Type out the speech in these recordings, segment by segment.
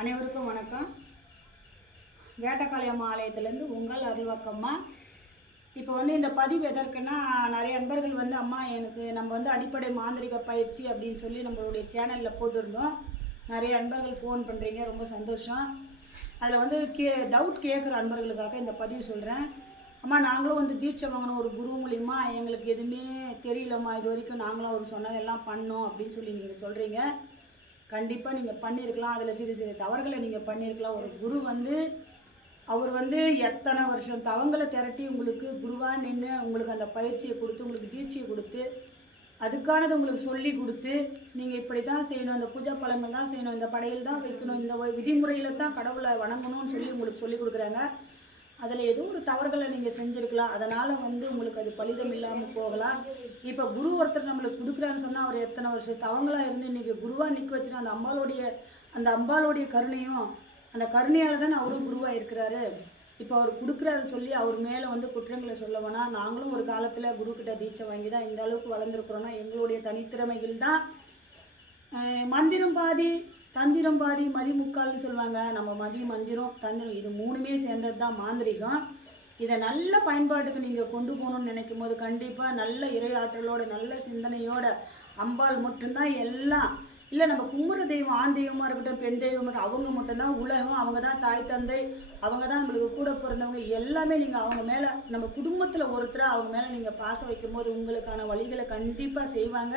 அனைவருக்கும் வணக்கம். வேட்டக்காளியம்மா ஆலயத்திலேருந்து உங்கள் அருள்வாக்கம்மா. இப்போ இந்த பதிவு எதற்குன்னா, நிறைய நண்பர்கள் அம்மா எனக்கு நம்ம அடிப்படை மாந்திரிக பயிற்சி அப்படின்னு சொல்லி நம்மளுடைய சேனலில் போட்டிருந்தோம். நிறைய நண்பர்கள் ஃபோன் பண்ணுறீங்க, ரொம்ப சந்தோஷம். அதில் டவுட் கேட்குற நண்பர்களுக்காக இந்த பதிவு சொல்கிறேன். அம்மா, நாங்களும் தீட்சை வாங்கினோம் ஒரு குரு மூலிமா, எங்களுக்கு எதுவுமே தெரியலம்மா, இது வரைக்கும் நாங்களும் அவர் சொன்னதெல்லாம் பண்ணோம் அப்படின்னு சொல்லி நீங்கள் சொல்கிறீங்க. கண்டிப்பாக நீங்கள் பண்ணியிருக்கலாம். அதில் சிறு சிறு தவறுகளை நீங்கள் பண்ணியிருக்கலாம். ஒரு குரு அவர் எத்தனை வருஷம் தவங்களை திரட்டி உங்களுக்கு குருவாக நின்று உங்களுக்கு அந்த பயிற்சியை கொடுத்து உங்களுக்கு தீட்சையை கொடுத்து அதுக்கானது உங்களுக்கு சொல்லி கொடுத்து நீங்கள் இப்படி தான் செய்யணும், இந்த பூஜா பழங்கள் தான் செய்யணும், இந்த படையில் தான் வைக்கணும், இந்த விதிமுறையில் தான் கடவுளை வணங்கணும்னு சொல்லி உங்களுக்கு சொல்லி கொடுக்குறாங்க. அதில் ஏதோ ஒரு தவறுகளை நீங்கள் செஞ்சுருக்கலாம். அதனால் உங்களுக்கு அது பலிதம் இல்லாமல் போகலாம். இப்போ குரு ஒருத்தர் நம்மளுக்கு கொடுக்குறான்னு சொன்னால் அவர் எத்தனை வருஷம் தவங்களாக இருந்து இன்றைக்கி குருவாக நிற்க வச்சுன்னா அந்த அம்பாளுடைய கருணையும் அந்த கருணையால் தானே அவரும் குருவாக இருக்கிறாரு. இப்போ அவர் கொடுக்குறாரு சொல்லி அவர் மேலே குற்றங்களை சொல்ல வேணாம். நாங்களும் ஒரு காலத்தில் குருக்கிட்ட தீட்சை வாங்கி தான் இந்த அளவுக்கு வளர்ந்துருக்குறோன்னா எங்களுடைய தனித்திறமைகள் தான். மந்திரம் பாதி தந்திரம் பாதி மதி முக்கால்னு சொல்லுவாங்க. நம்ம மதி மந்திரம் தந்திரம் இது மூணுமே சேர்ந்தது தான் மாந்திரிகம். இதை நல்ல பயன்பாட்டுக்கு நீங்கள் கொண்டு போகணுன்னு நினைக்கும் போது கண்டிப்பாக நல்ல இறையாற்றலோட நல்ல சிந்தனையோட அம்பாள் மட்டும்தான் எல்லாம். இல்லை நம்ம கும்புற தெய்வம் ஆண் தெய்வமாக இருக்கட்டும் பெண் தெய்வமாக இருக்கட்டும் அவங்க மட்டும்தான் உலகம், அவங்க தான் தாய் தந்தை, அவங்க தான் நம்மளுக்கு கூட பிறந்தவங்க. எல்லாமே நீங்கள் அவங்க மேலே நம்ம குடும்பத்தில் ஒருத்தராக அவங்க மேலே நீங்கள் பாசம் வைக்கும் போது உங்களுக்கான வழிகளை கண்டிப்பாக செய்வாங்க.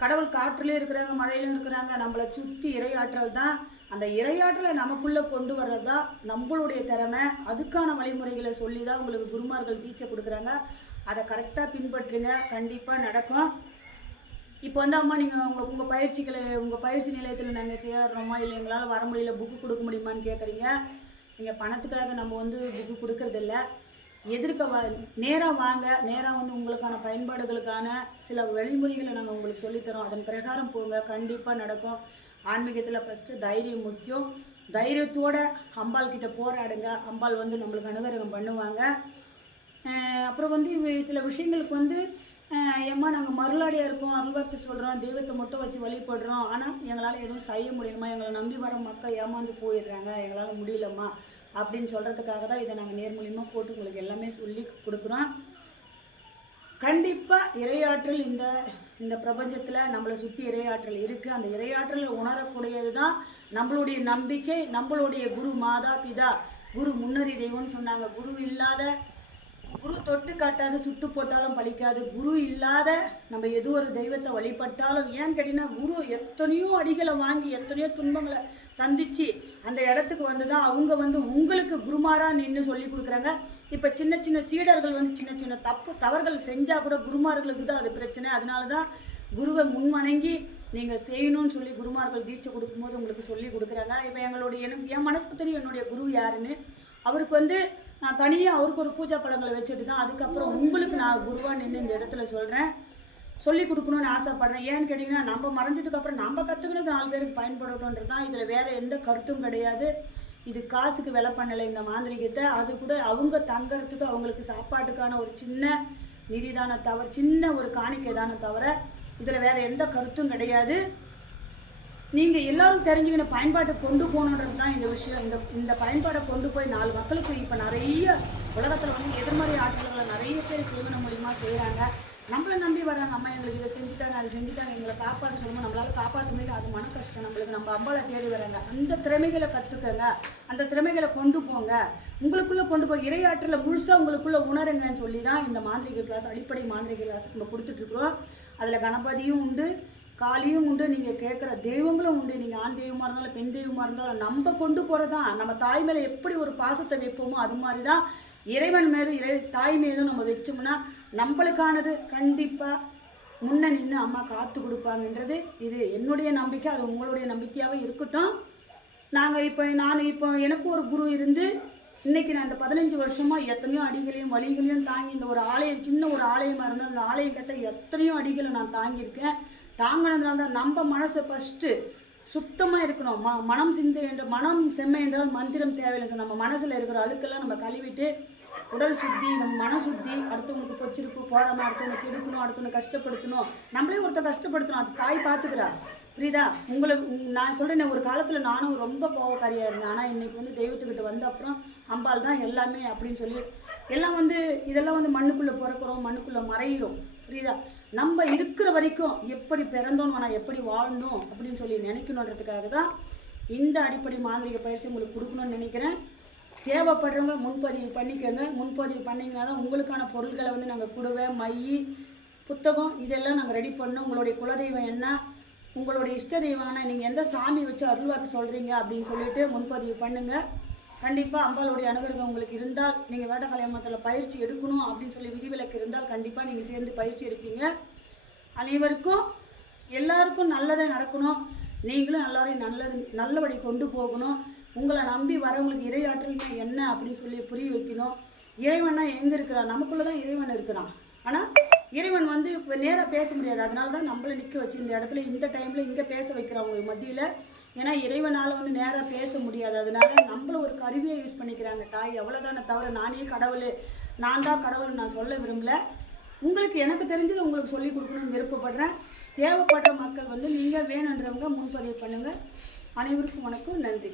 கடவுள் காற்றுலேயும் இருக்கிறாங்க, மழையிலும் இருக்கிறாங்க. நம்மளை சுற்றி இறையாற்றல் தான். அந்த இறையாற்றலை நமக்குள்ளே கொண்டு வர்றது தான் நம்மளுடைய திறமை. அதுக்கான வழிமுறைகளை சொல்லி தான் உங்களுக்கு குருமார்கள் தீட்சை கொடுக்குறாங்க. அதை கரெக்டாக பின்பற்றுங்க, கண்டிப்பாக நடக்கும். இப்போ அம்மா நீங்கள் உங்கள் பயிற்சி நிலையத்தில் நாங்கள் சேர்றோமா இல்லை எங்களால் வர முடியல புக்கு கொடுக்க முடியுமான்னு கேட்குறீங்க. நீங்கள் பணத்துக்காக நம்ம புக்கு கொடுக்கறதில்ல. நேராக வாங்க. நேராக உங்களுக்கான பயன்பாடுகளுக்கான சில வழிமுறைகளை நாங்கள் உங்களுக்கு சொல்லித்தரோம். அதன் பிரகாரம் போங்க, கண்டிப்பாக நடக்கும். ஆன்மீகத்தில் ஃபஸ்ட்டு தைரியம் முக்கியம். தைரியத்தோடு அம்பாள் கிட்ட போராடுங்க. அம்பாள் நம்மளுக்கு அனுகிரகம் பண்ணுவாங்க. அப்புறம் சில விஷயங்களுக்கு ஏம்மா நாங்கள் மருளாடியாக இருக்கோம், அருள்வார்த்தை சொல்கிறோம், தெய்வத்தை மட்டும் வச்சு வழிபடுறோம், ஆனால் எங்களால் எதுவும் செய்ய முடியுமா, எங்களை நம்பி வர மக்கள் ஏமாந்து போயிடுறாங்க, எங்களால் முடியலம்மா அப்படின்னு சொல்கிறதுக்காக தான் இதை நாங்கள் நேர்மூலியமாக போட்டு உங்களுக்கு எல்லாமே சொல்லி கொடுக்குறோம். கண்டிப்பாக இறையாற்றல் இந்த பிரபஞ்சத்தில் நம்மளை சுற்றி இறையாற்றல் இருக்குது. அந்த இறையாற்றல் உணரக்கூடியது தான் நம்மளுடைய நம்பிக்கை. நம்மளுடைய குரு மாதா பிதா, குரு முன்னறி தெய்வம்னு சொன்னாங்க. குரு தொட்டு காட்டாது சுட்டு போட்டாலும் பழிக்காது. குரு இல்லாத நம்ம எது ஒரு தெய்வத்தை வழிபட்டாலும் ஏன்னு கேட்டிங்கன்னா குரு எத்தனையோ அடிகளை வாங்கி எத்தனையோ துன்பங்களை சந்தித்து அந்த இடத்துக்கு தான் அவங்க உங்களுக்கு குருமாராக நின்று சொல்லி கொடுக்குறாங்க. இப்போ சின்ன சின்ன சீடர்கள் சின்ன சின்ன தவறுகள் செஞ்சால் கூட குருமார்களுக்கு தான் அது பிரச்சனை. அதனால தான் குருவை முன்வணங்கி நீங்கள் செய்யணும்னு சொல்லி குருமார்கள் தீட்சை கொடுக்கும்போது உங்களுக்கு சொல்லி கொடுக்குறாங்க. இப்போ என் மனசுக்கு தெரியும் என்னுடைய குரு யாருன்னு. அவருக்கு நான் தனியாக அவருக்கு ஒரு பூஜா பழங்களை வச்சுட்டு தான் அதுக்கப்புறம் உங்களுக்கு நான் குருவாக நின்று இந்த இடத்துல சொல்கிறேன், சொல்லி கொடுக்கணும்னு ஆசைப்பட்றேன். ஏன்னு கேட்டிங்கன்னா நம்ம மறைஞ்சதுக்கப்புறம் நம்ம கற்றுக்கணும் 4 பேருக்கு பயன்படட்டும்ன்றது தான். இதில் வேறு எந்த கருத்தும் கிடையாது. இது காசுக்கு விலை பண்ணலை இந்த மாந்திரிகத்தை. அது கூட அவங்க தங்கறதுக்கு அவங்களுக்கு சாப்பாட்டுக்கான ஒரு சின்ன நிதிதான தவிர, சின்ன ஒரு காணிக்கை தானே தவிர இதில் வேறு எந்த கருத்தும் கிடையாது. நீங்கள் எல்லோரும் தெரிஞ்சுக்கின பயன்பாட்டை கொண்டு போகணுன்றது தான் இந்த விஷயம். இந்த பயன்பாடை கொண்டு போய் 4 மக்களுக்கு இப்போ நிறைய உலகத்தில் எதிர்மறை ஆற்றல்களை நிறைய பேர் சேவன மூலியமாக செய்கிறாங்க. நம்மளை நம்பி வர்றாங்க. அம்மா எங்களுக்கு இதை செஞ்சுட்டாங்க அதை செஞ்சுட்டாங்க எங்களை காப்பாற்ற சொல்லும்போது நம்மளால் காப்பாற்ற முடியாது. அது மன கஷ்டம் நம்மளுக்கு. நம்ம அம்பாவை தேடி வராங்க. அந்த திறமைகளை கற்றுக்கங்க, அந்த திறமைகளை கொண்டு போங்க, உங்களுக்குள்ளே கொண்டு போய் இறையாற்றலை முழுசாக உங்களுக்குள்ளே உணருங்கன்னு சொல்லி தான் இந்த மாந்திரிக கிளாஸ், அடிப்படை மாந்திரிக கிளாஸ் நம்ம கொடுத்துட்ருக்குறோம். அதில் கணபதியும் உண்டு, காளியும் உண்டு, நீங்கள் கேட்குற தெய்வங்களும் உண்டு. நீங்கள் ஆண் தெய்வமாக இருந்தாலும் பெண் தெய்வமாக இருந்தாலும் நம்ம கொண்டு போகிறதான். நம்ம தாய் மேலே எப்படி ஒரு பாசத்தை வைப்போமோ அது மாதிரி தான் இறைவன் மேலும் தாய் மேலும் நம்ம வச்சோம்னா நம்மளுக்கானது கண்டிப்பாக முன்ன நின்று அம்மா காத்து கொடுப்பாங்கன்றது இது என்னுடைய நம்பிக்கை. அது உங்களுடைய நம்பிக்கையாகவே இருக்கட்டும். நான் இப்போ எனக்கு ஒரு குரு இருந்து இன்றைக்கி நான் இந்த 15 வருஷமாக எத்தனையோ அடிகளையும் வழிகளையும் தாங்கி இந்த ஒரு ஆலயம், சின்ன ஒரு ஆலயமாக இருந்தால் அந்த ஆலயம் கட்ட எத்தனையோ அடிகளை நான் தாங்கியிருக்கேன். தாங்கினதுனால தான் நம்ம மனசை ஃபஸ்ட்டு சுத்தமாக இருக்கணும். மனம் மனம் செம்மை என்றால் மந்திரம் தேவையில்லை. நம்ம மனசில் இருக்கிற அழுக்கெல்லாம் நம்ம கழுவிட்டு உடல் சுத்தி, நம்ம மன சுத்தி, அடுத்தவங்களுக்கு பொச்சிருப்பு போடாமல் அடுத்தவங்களுக்கு எடுக்கணும், அடுத்தவங்க கஷ்டப்படுத்தணும், நம்மளே ஒருத்தர் கஷ்டப்படுத்தணும், அது தாய் பார்த்துக்கிறா. புரியுதா? நான் சொல்கிறேன், ஒரு காலத்தில் நானும் ரொம்ப கோவக்காரியாக இருந்தேன். ஆனால் இன்றைக்கி வந்து தெய்வத்துக்கிட்ட வந்த அப்புறம் அம்பாள் தான் எல்லாமே அப்படின்னு சொல்லி எல்லாம் வந்து இதெல்லாம் வந்து மண்ணுக்குள்ளே பிறக்கிறோம், மண்ணுக்குள்ளே மறையிறோம். புரியுதா? நம்ம இருக்கிற வரைக்கும் எப்படி பிறந்தோம், ஆனால் எப்படி வாழ்ந்தோம் அப்படின்னு சொல்லி நினைக்கணுன்றதுக்காக தான் இந்த அடிப்படை மாந்திரிக பயிற்சி உங்களுக்கு கொடுக்கணும்னு நினைக்கிறேன். தேவைப்படுறவங்க முன்பதிவு பண்ணிக்கோங்க. முன்பதிவு பண்ணிங்கன்னா தான் உங்களுக்கான பொருட்களை வந்து நாங்கள் குடுவை, மை, புத்தகம் இதெல்லாம் நாங்கள் ரெடி பண்ணோம். உங்களுடைய குலதெய்வம் என்ன, உங்களுடைய இஷ்ட தெய்வம்னா நீங்கள் எந்த சாமி வச்சு அருள்வாக்கு சொல்கிறீங்க அப்படின்னு சொல்லிட்டு முன்பதிவு பண்ணுங்கள். கண்டிப்பாக அம்பாளுடைய அனுகிரகம் உங்களுக்கு இருந்தால், நீங்கள் வேட்டக்கலையம்மத்தில் பயிற்சி எடுக்கணும் அப்படின்னு சொல்லி விதிவிலக்கு இருந்தால் கண்டிப்பாக நீங்கள் சேர்ந்து பயிற்சி எடுப்பீங்க. அனைவருக்கும் எல்லாருக்கும் நல்லதே நடக்கணும். நீங்களும் எல்லாரையும் நல்ல வழி கொண்டு போகணும். உங்களை நம்பி வரவங்களுக்கு இறையாற்றல்னா என்ன அப்படின்னு சொல்லி புரிய வைக்கணும். இறைவன்னா எங்கே இருக்கிறான்? நமக்குள்ளே தான் இறைவன் இருக்கிறான். ஆனால் இறைவன் வந்து இப்போ நேராக பேச முடியாது. அதனால தான் நம்மளை நிற்க வச்சு இந்த இடத்துல இந்த டைமில் இங்கே பேச வைக்கிறவங்க மத்தியில். ஏன்னா இறைவனால் வந்து நேராக பேச முடியாது. அதனால நம்மள ஒரு கருவியை யூஸ் பண்ணிக்கிறாங்க தாய். எவ்வளோதானே தவிர நானே கடவுள், நான் தான் கடவுள் நான் சொல்ல விரும்பலை. உங்களுக்கு எனக்கு தெரிஞ்சது உங்களுக்கு சொல்லிக் கொடுக்கணும்னு விருப்பப்படுறேன். தேவைப்படுற மக்கள் வந்து நீங்கள் வேணுன்றவங்க முன்பதிவு பண்ணுங்கள். அனைவருக்கும் வணக்கம். நன்றி.